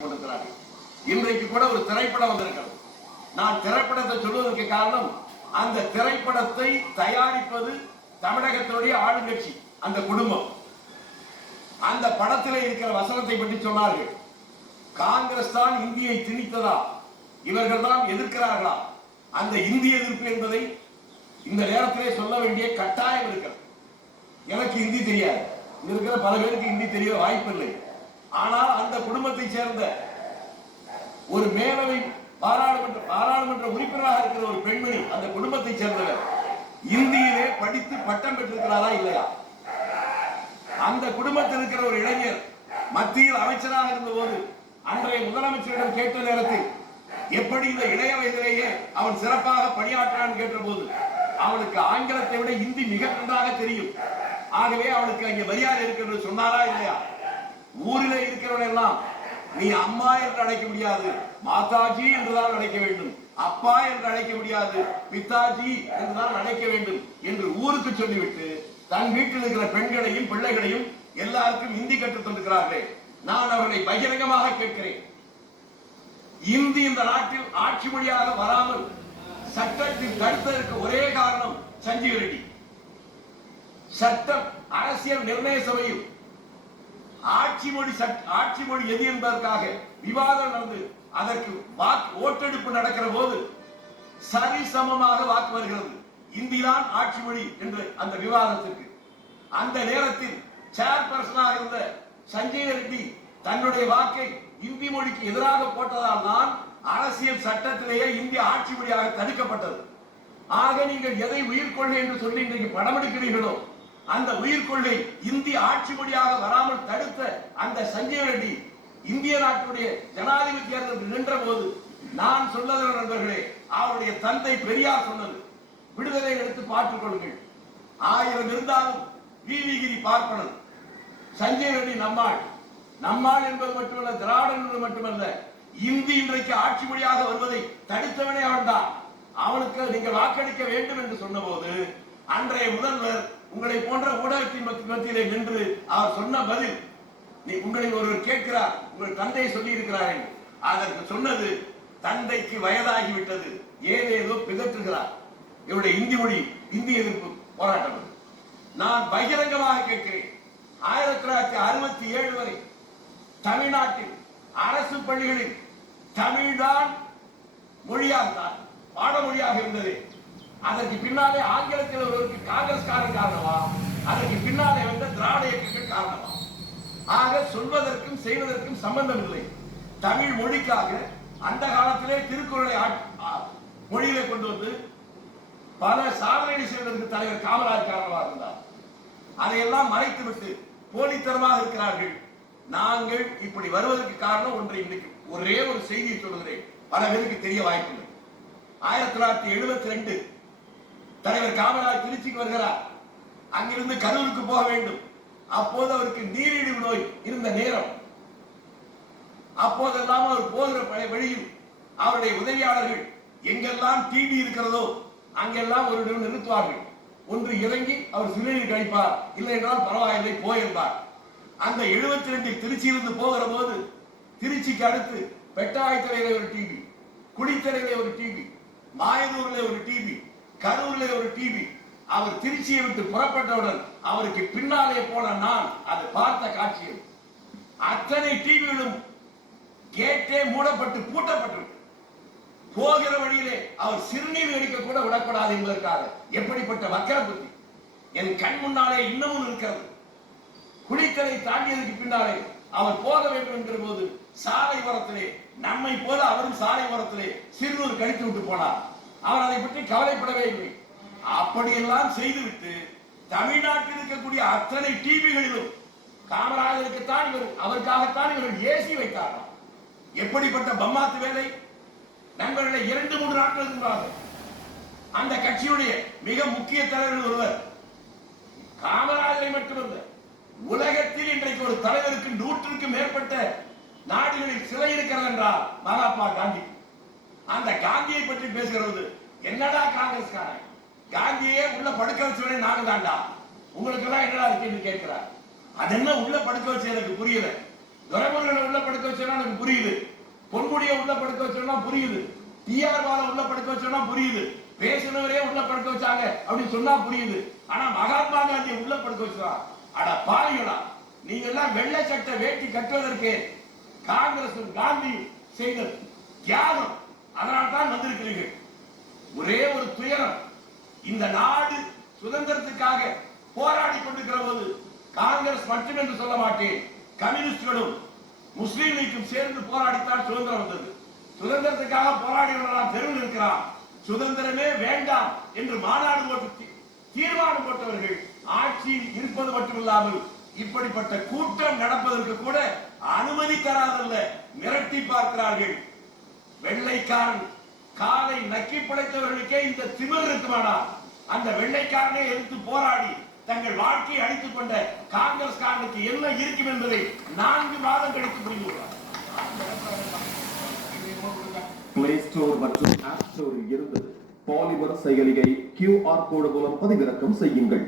கொண்டிருக்கிறார்கள். இன்றைக்கு கூட ஒரு திரைப்படம் வந்திருக்கிறது. நான் திரைப்படத்தை சொல்வதற்கு காரணம், அந்த திரைப்படத்தை தயாரிப்பது தமிழகத்தினுடைய ஆளுங்கட்சி, அந்த குடும்பம். அந்த படத்திலே இருக்கிற வசனத்தை பற்றி சொன்னார்கள். காங்கிரஸ் தான் இந்தியை திணித்ததா, இவர்கள் தான் எதிர்க்கிறார்களா? அந்த இந்திய எதிர்ப்பு என்பதை இந்த நேரத்திலே சொல்ல வேண்டிய கட்டாயம் இருக்கிறது. எனக்கு ஹிந்தி தெரியாது, இருக்கிற பல பேருக்கு ஹிந்தி தெரிய வாய்ப்பில்லை. ஆனால் அந்த குடும்பத்தை சேர்ந்த ஒரு மேலவை பாராளுமன்ற உறுப்பினராக இருக்கிற ஒரு பெண்மணி, அந்த குடும்பத்தை சேர்ந்தவர், இந்தியிலே படித்து பட்டம் பெற்றிருக்கிறாரா இல்லையா? அந்த குடும்பத்தில் இருக்கிற ஒரு இளைஞர் மத்தியில் அமைச்சராக இருந்தபோது அன்றைய முதலமைச்சரிடம் கேட்ட நேரத்தில், எப்படி இந்த இளைய வயதிலேயே அவன் சிறப்பாக பணியாற்றான் கேட்ட போது, அவனுக்கு ஆங்கிலத்தை விட இந்தி மிக நன்றாக தெரியும், ஆகவே அவனுக்கு அங்கே மரியாதை இருக்கிறது சொன்னாரா இல்லையா? ஊரில் இருக்கிறவன் எல்லாம் நீ அம்மா என்று அழைக்க முடியாது, மாதாஜி என்றுதான் அழைக்க வேண்டும், அப்பா என்று அழைக்க முடியாது, பிதாஜி என்றுதான் அழைக்க வேண்டும் என்று ஊருக்கு சொல்லிவிட்டு தன் வீட்டில் இருக்கிற பெண்களையும் பிள்ளைகளையும் எல்லாருக்கும் இந்தி கற்றுத் தந்திருக்கிறார்களே. நான் அவர்களை பகிரங்கமாக கேட்கிறேன், இந்தி இந்த நாட்டில் ஆட்சி மொழியாக வராமல் சட்டத்தில் தடுத்ததற்கு ஒரே காரணம் சஞ்சீவ் ரெட்டி. சட்டம் அரசியல் நிர்ணய சபையில் ஆட்சி மொழி எது என்பதற்காக விவாதம் நடந்து அதற்கு ஓட்டெடுப்பு நடக்கிற போது சரிசமமாக வாக்கு வருகிறது, இந்திதான் ஆட்சி மொழி என்று அந்த விவாதத்திற்கு. அந்த நேரத்தில் சேர்பர்சனாக இருந்த சஞ்சீவ் ரெட்டி தன்னுடைய வாக்கை இந்தி மொழிக்கு எதிராக போட்டதால் தான் அரசியல் சட்டத்திலேயே இந்திய ஆட்சி மொழியாக தடுக்கப்பட்டது. ஆக நீங்கள் எதை உயிர்கொள்கை என்று சொல்லி இன்றைக்கு படம் எடுக்கிறீர்களோ, அந்த உயிர்கொள்கை இந்திய ஆட்சி மொழியாக வராமல் தடுத்த அந்த சஞ்சீவ் ரெட்டி இந்திய நாட்டுடைய ஜனாதிபதி தேர்தல் நின்ற போது நான் சொல்லது நண்பர்களே, அவருடைய தந்தை பெரியார் சொன்னது, விடுதலை எடுத்து பார்த்துக் கொள்ளுங்கள், 1000 இருந்தாலும் வீதிகிரி பார்ப்பனன். சஞ்சீவ் ரெட்டி நம்மாள் என்பது மட்டுமல்ல, திராவிடன் என்பது மட்டுமல்ல, இந்தி இன்றைக்கு ஆட்சி மொழியாக வருவதை தடுத்தவனே அவன்தான். அவனுக்கு நீங்கள் வாக்களிக்க வேண்டும் என்று சொன்ன போது அன்றைய முதல்வர் உங்களை போன்ற ஊடகத்தின் மத்தியிலே நின்று அவர் சொன்ன பதில், உங்களில் ஒருவர் கேட்கிறார், உங்கள் தந்தை சொல்லி இருக்கிறார், அதற்கு சொன்னது, தந்தைக்கு வயதாகிவிட்டது, ஏதேதோ பிதற்றுகிறார். இவருடைய இந்தி எதிர்ப்பு போராட்டம். நான் பகிரங்கமாக கேட்கிறேன், 1967 வரை தமிழ்நாட்டில் அரசு பள்ளிகளில் தமிழ்தான் மொழியாகத்தான் பாடமொழியாக இருந்தது. அதற்கு பின்னாலே ஆங்கிலத்தில் ஒருவருக்கு காங்கிரஸ்காரன் காரணமா, அதற்கு பின்னாலே வந்த திராவிட இயக்கங்கள் காரணமா? ஆக சொல்வதற்கும் செய்வதற்கும் சம்பந்தம் இல்லை. தமிழ் மொழிக்காக அந்த காலத்திலே திருக்குறளை மொழியிலே கொண்டு வந்து பல சாதனை செய்வதற்கு தலைவர் காமராஜ் காரணமாக இருந்தார். அதையெல்லாம் மறைத்துவிட்டு போலித்தனமாக இருக்கிறார்கள். நாங்கள் இப்படி வருவதற்கு காரணம் ஒன்றை இன்னைக்கு ஒரே ஒரு செய்தியை சொல்கிறேன், பல பேருக்கு தெரிய வாய்ப்பில்லை. 1972 தலைவர் காமராஜ் திருச்சிக்கு வருகிறார். அங்கிருந்து கரூருக்கு போக வேண்டும். அப்போது அவருக்கு நீரிழிவு நோய் இருந்த நேரம். அப்போதெல்லாம் அவர் போகிற வழியில் அவருடைய உதவியாளர்கள் எங்கெல்லாம் டிவி இருக்கிறதோ அங்கெல்லாம் ஒரு நிறுத்துவார்கள். ஒன்று இறங்கி அவர் சிறுநீர் கழிப்பார், இல்லை என்றால் பரவாயில்லை போயிருந்தார். அந்த 72 திருச்சியிலிருந்து போகிற போது திருச்சிக்கு அடுத்து பெட்டாயத்தலையில ஒரு டிவி, குடித்தலையில ஒரு டிவி, மாயனூர்ல ஒரு டிவி, கரூர்ல ஒரு டிவி. அவர் திருச்சியை விட்டு புறப்பட்டவுடன் அவருக்கு பின்னாலே போன நான் அதை பார்த்த காட்சியில் அத்தனை டிவிகளும் கேட்டே மூடப்பட்டு பூட்டப்பட்டு போகிற வழியிலே அவர் சிறுநீர் அடிக்க கூட விடக்கூடாது என்பதற்காக. எப்படிப்பட்ட வக்கர புத்தி என் கண் முன்னாலே இன்னமும் இருக்கிறது. குடித்தலை தாண்டியதற்கு பின்னாலே அவர் போக வேண்டும் என்கிற போது சாலை ஓரத்திலே, நம்மை போல அவரும் சாலை ஓரத்திலே சிறுநீர் கழித்து விட்டு போனார். அவர் அதை பற்றி கவலைப்படவே இல்லை. அப்படியெல்லாம் செய்துவிட்டு தமிழ்நாட்டில் இருக்கக்கூடிய அத்தனை டிவிகளிலும் காமராஜருக்குத்தான் அவருக்காகத்தான் இவர்கள் ஏசி வைத்தார்கள். எப்படிப்பட்ட பம்மாத்து வேலை நண்பர்களை 2-3 நாட்கள் இருக்கிறார்கள். அந்த கட்சியுடைய மிக முக்கிய தலைவர்கள் ஒருவர் காமராஜரை மட்டுமல்ல, உலகத்தில் இன்றைக்கு ஒரு தலைவருக்கு 100க்கும் மேற்பட்ட நாடுகளில் சிலை இருக்கிறது என்றால் மகாத்மா காந்தி. அந்த காந்தியை பற்றி பேசுகிறது, என்னடா காங்கிரஸ்காரன், காந்தியே உள்ள படுக்க வச்சவனே நாங்க தாண்டா, உங்களுக்கு எல்லாம் என்னடா இருக்கு என்று கேட்கிறார். அது என்ன உள்ள படுக்க வச்சு எனக்கு புரியல. துரைமுருகனை உள்ள படுக்க வச்சோம்னா எனக்கு புரியுது, பொன்முடியை உள்ள படுக்க வச்சோம்னா புரியுது, டிஆர் பால உள்ள படுக்க வச்சோம்னா புரியுது, பேசினவரே உள்ள படுக்க வச்சாங்க அப்படின்னு சொன்னா புரியுது. ஆனா மகாத்மா காந்தியை உள்ள படுக்க வச்சா, அட பாவிகளா, நீங்க எல்லாம் வெள்ளை சட்டை வேட்டி கட்டுவதற்கு காங்கிரஸ் காந்தி செய்த தியாகம், அதனால் தான் வந்திருக்கிறீர்கள். ஒரே ஒரு துயரம், இந்த நாடு சுதந்திரத்துக்காக போராடி கொண்டிருக்கிற போது காங்கிரஸ் மட்டும் என்று சொல்ல மாட்டேன், கம்யூனிஸ்டுகளும் முஸ்லீம் லீக்கும் சேர்ந்து போராடித்தான் சுதந்திரம் வந்தது. சுதந்திரத்துக்காக போராடியவர்கள் தெருவில் இருக்கிறார். சுதந்திரமே வேண்டாம் என்று மாநாடு போட்டு தீர்மானம் போட்டவர்கள் ஆட்சியில் இருப்பது மட்டுமில்லாமல் இப்படிப்பட்ட கூட்டம் நடப்பதற்கு கூட அனுமதி தராதல்ல, மிரட்டி பார்க்கிறார்கள். வெள்ளைக்காரன் காலை நக்கி படைத்தவர்களுக்கே இந்த திமிர் இருக்குமானா, அந்த வெள்ளைக்காரனை எதிர்த்து போராடி தங்கள் வாழ்க்கையை அழித்துக் கொண்ட காங்கிரஸ் காரனுக்கு என்ன இருக்கும் என்பதை 4 மாதம் கழித்து புரிந்து கொள்வார். பிளே ஸ்டோர் மற்றும் ஆப் ஸ்டோரில் இருந்து பாலிமர் செயலியை QR கோடு மூலம் பதிவிறக்கம் செய்யுங்கள்.